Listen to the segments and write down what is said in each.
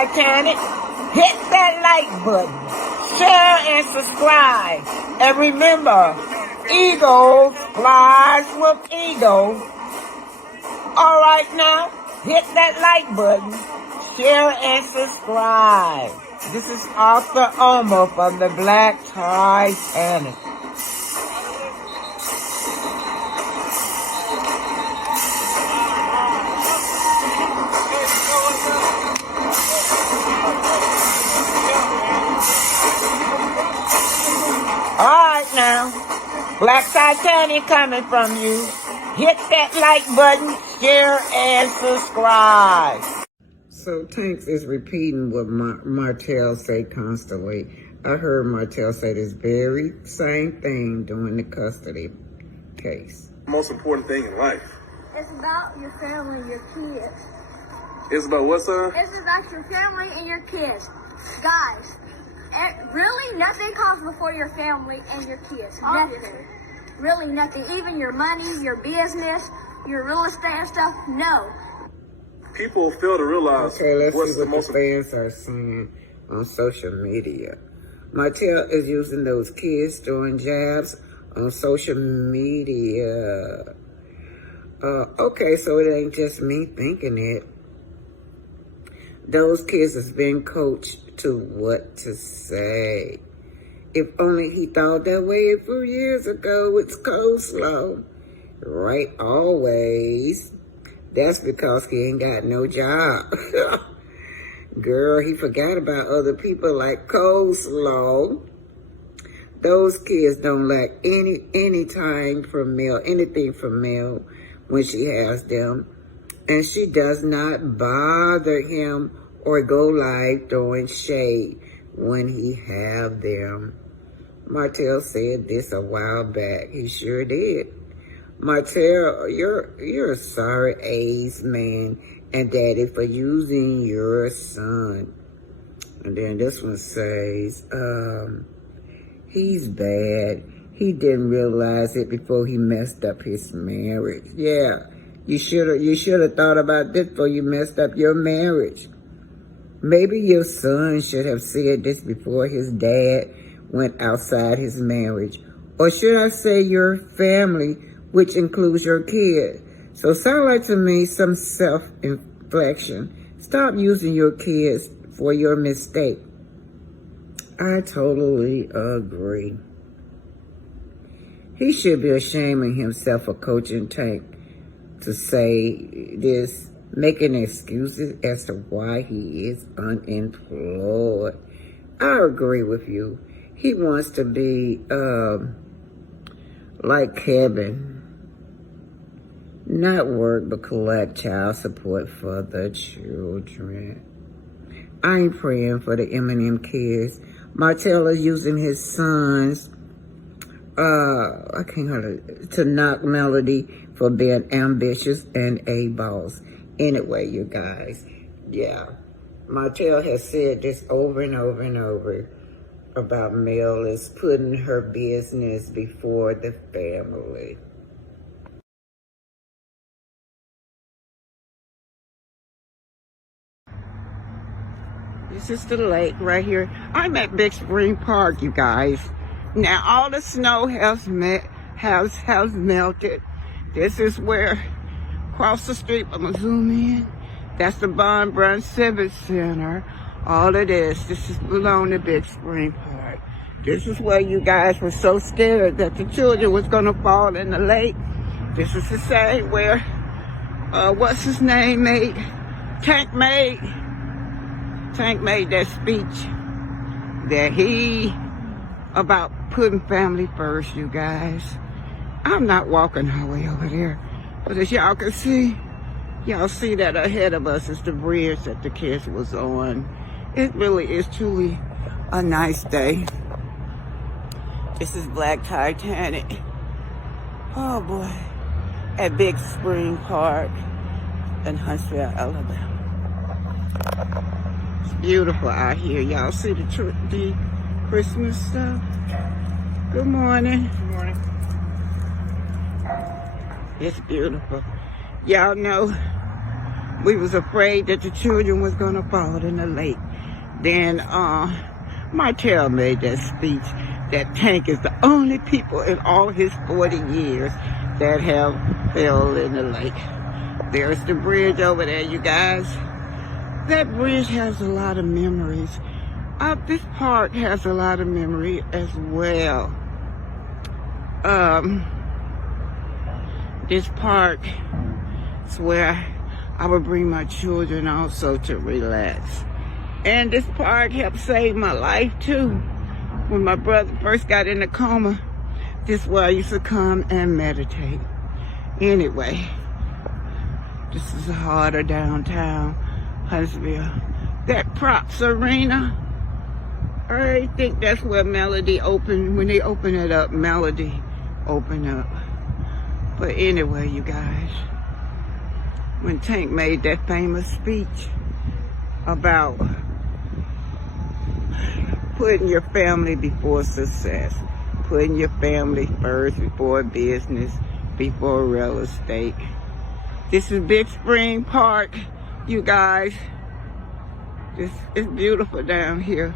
Titanic. Hit that like button, share and subscribe. And remember, eagles flies with eagles. All right now, hit that like button, share and subscribe. This is Arthur Omer from the Blacktitanic. Alright now, Blacktitanic coming from you. Hit that like button, share and subscribe. So Tanks is repeating what Martell say constantly. I heard Martell say this very same thing during the custody case. The most important thing in life. It's about your family and your kids. It's about what, son? It's about your family and your kids. Guys, really nothing comes before your family and your kids. Nothing. Really nothing. Even your money, your business, your real estate and stuff, no. People fail to realize what's the most fans are saying on social media. Martell is using those kids doing jabs on social media. Okay, so it ain't just me thinking it. Those kids has been coached to what to say. If only he thought that way a few years ago with coleslaw. Right, always. That's because he ain't got no job. Girl, he forgot about other people like coleslaw. Those kids don't lack any time from Mel, anything from Mel when she has them. And she does not bother him or go live throwing shade when he have them. Martell said this a while back. He sure did. Martell, you're a sorry ass man and daddy for using your son. And then this one says, he's bad. He didn't realize it before he messed up his marriage. Yeah, you should have thought about this before you messed up your marriage. Maybe your son should have said this before his dad went outside his marriage. Or should I say your family, which includes your kid. So sound like to me some self-inflection. Stop using your kids for your mistake. I totally agree. He should be ashamed of himself for coaching Tank to say this, making excuses as to why he is unemployed. I agree with you. He wants to be like Kevin. Not work, but collect child support for the children. I ain't praying for the Eminem kids. Martell is using his sons, to knock Melody for being ambitious and a boss. Anyway, you guys, yeah. Martell has said this over and over and over about Mel is putting her business before the family. This is the lake right here. I'm at Big Spring Park, you guys. Now all the snow has melted. This is where, across the street, I'm gonna zoom in. That's the Bon Brun Civic Center. All of this is belong to Big Spring Park. This is where you guys were so scared that the children was gonna fall in the lake. This is the same where, what's his name Tank made that speech that he, about putting family first, you guys. I'm not walking our way over there, but as y'all can see, y'all see that ahead of us is the bridge that the kids was on. It really is truly a nice day. This is Blacktitanic. Oh boy. At Big Spring Park in Huntsville, Alabama. It's beautiful out here. Y'all see the Christmas stuff? Good morning. Good morning. It's beautiful. Y'all know we was afraid that the children was gonna fall in the lake. Then Martell made that speech that Tank is the only people in all his 40 years that have fell in the lake. There's the bridge over there, you guys. That bridge has a lot of memories. This park has a lot of memory as well. This park is where I would bring my children also to relax. And this park helped save my life too. When my brother first got in a coma, this is where I used to come and meditate. Anyway, this is the heart of downtown Huntsville. That Props Arena, I think that's where Melody opened. When they open it up, Melody opened up. But anyway, you guys, when Tank made that famous speech about putting your family before success, putting your family first before business, before real estate. This is Big Spring Park, you guys. It's beautiful down here.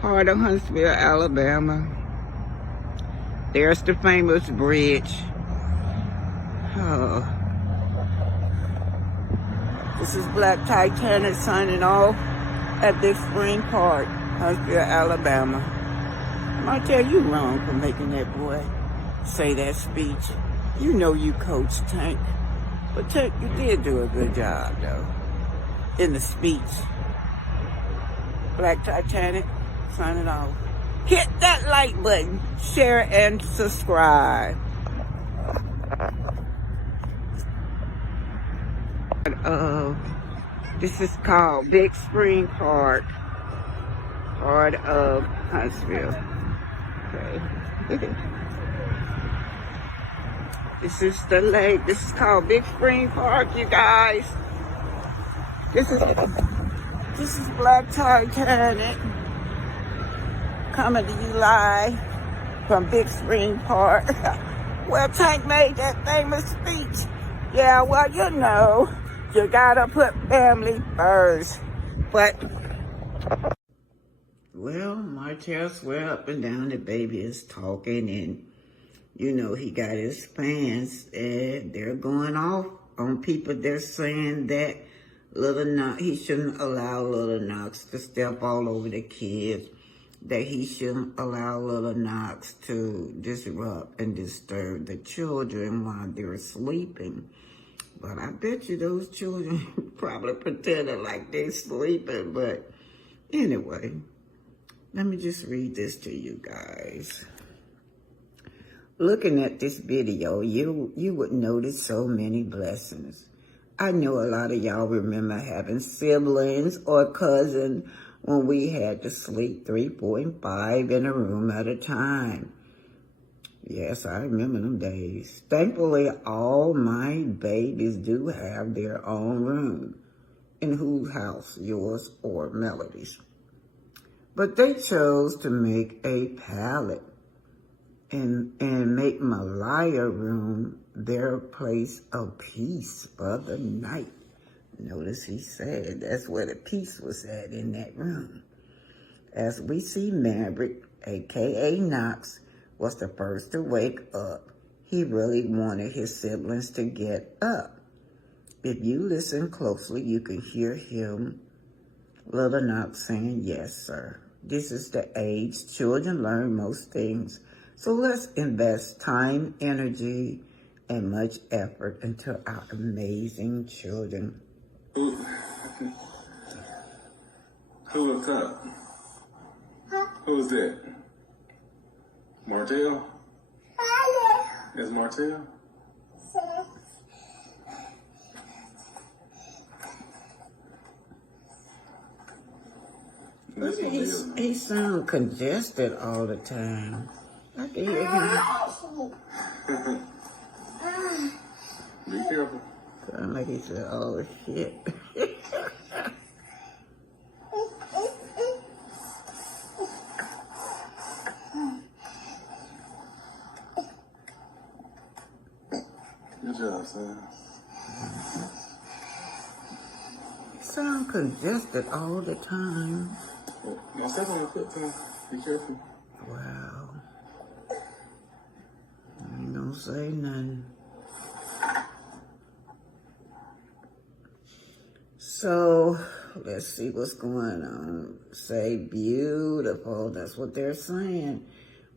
Heart of Huntsville, Alabama. There's the famous bridge. Oh. This is Blacktitanic signing off at Big Spring Park, Huntsville, Alabama. Martell, you wrong for making that boy say that speech. You know you coach Tank. But Tank, you did do a good job, though, in the speech. Blacktitanic signing off. Hit that like button, share, and subscribe. This is called Big Spring Park, part of Huntsville. Okay. This is the lake. This is called Big Spring Park, you guys. This is Blacktitanic coming to you live from Big Spring Park. Well, Tank made that famous speech. Yeah, well, you know, you gotta put family first. But, well, Martell swear up and down the baby is talking, and you know he got his fans, and they're going off on people. They're saying that he shouldn't allow Little Knox to step all over the kids, that he shouldn't allow Little Knox to disrupt and disturb the children while they're sleeping. But I bet you those children probably pretending like they're sleeping. But anyway, let me just read this to you guys. Looking at this video, you would notice so many blessings. I know a lot of y'all remember having siblings or cousins when we had to sleep 3, 4, and 5 in a room at a time. Yes, I remember them days. Thankfully, all my babies do have their own room. In whose house? Yours or Melody's? But they chose to make a pallet and make Malaya room their place of peace for the night. Notice he said that's where the peace was at, in that room. As we see, Maverick, a.k.a. Knox, was the first to wake up. He really wanted his siblings to get up. If you listen closely, you can hear him, Little Knox, saying, "Yes, sir. This is the age children learn most things. So let's invest time, energy, and much effort into our amazing children." Who up top? Who was that? Martell? That's Martell? He sounds congested all the time. I can hear him. Be careful. Sound like he said, "Oh shit." Good job, son. sound congested all the time. My step on your foot, Tom. Be careful. Wow. I ain't gonna say nothing. So, let's see what's going on. Say beautiful. That's what they're saying.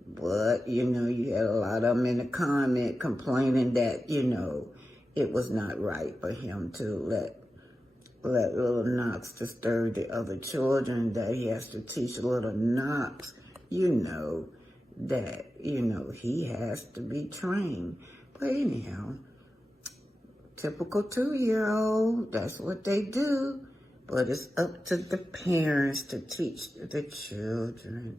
But, you know, you had a lot of them in the comment complaining that, you know, it was not right for him to let little Knox disturb the other children, that he has to teach little Knox, you know, that, you know, he has to be trained. But anyhow, typical 2-year-old, that's what they do. But it's up to the parents to teach the children.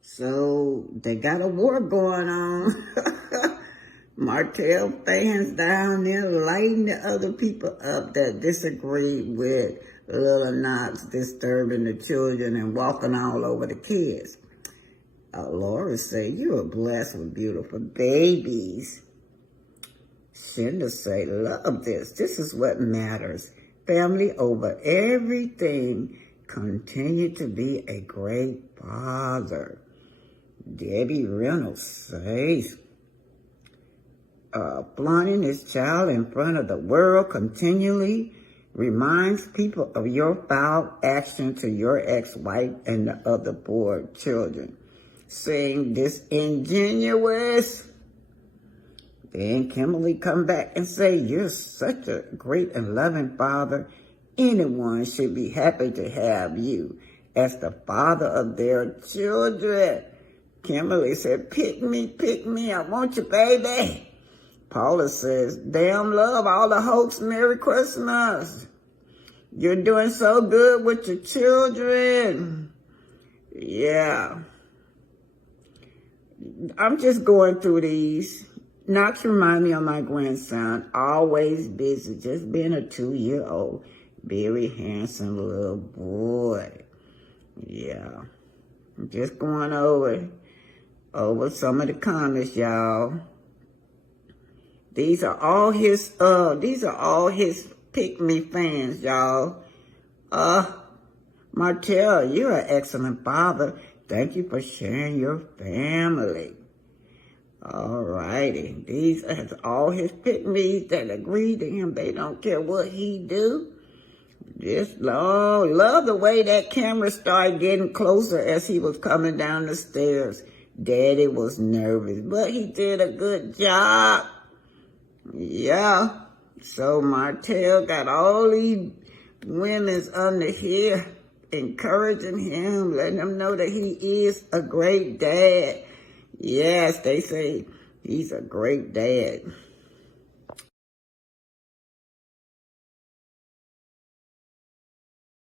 So they got a war going on. Martell fans down there lighting the other people up that disagree with little Knox disturbing the children and walking all over the kids. Laura say, you are blessed with beautiful babies. Shinda say, love this. This is what matters. Family over everything. Continue to be a great father. Debbie Reynolds says, flaunting his child in front of the world continually reminds people of your foul action to your ex-wife and the other 4 children. Saying disingenuous. Then Kimberly come back and say, you're such a great and loving father. Anyone should be happy to have you as the father of their children. Kimberly said, pick me, I want you, baby. Paula says, damn love, all the hopes, Merry Christmas. You're doing so good with your children. Yeah. I'm just going through these. Knox remind me of my grandson, always busy, just being a 2-year-old, very handsome little boy. Yeah. I'm just going over some of the comments, y'all. These are all his pick-me fans, y'all. Martell, you're an excellent father. Thank you for sharing your family. All righty. These are all his pick-me's that agree to him. They don't care what he do. Just love the way that camera started getting closer as he was coming down the stairs. Daddy was nervous, but he did a good job. Yeah. So Martell got all these women's under here encouraging him, letting him know that he is a great dad. Yes, they say he's a great dad.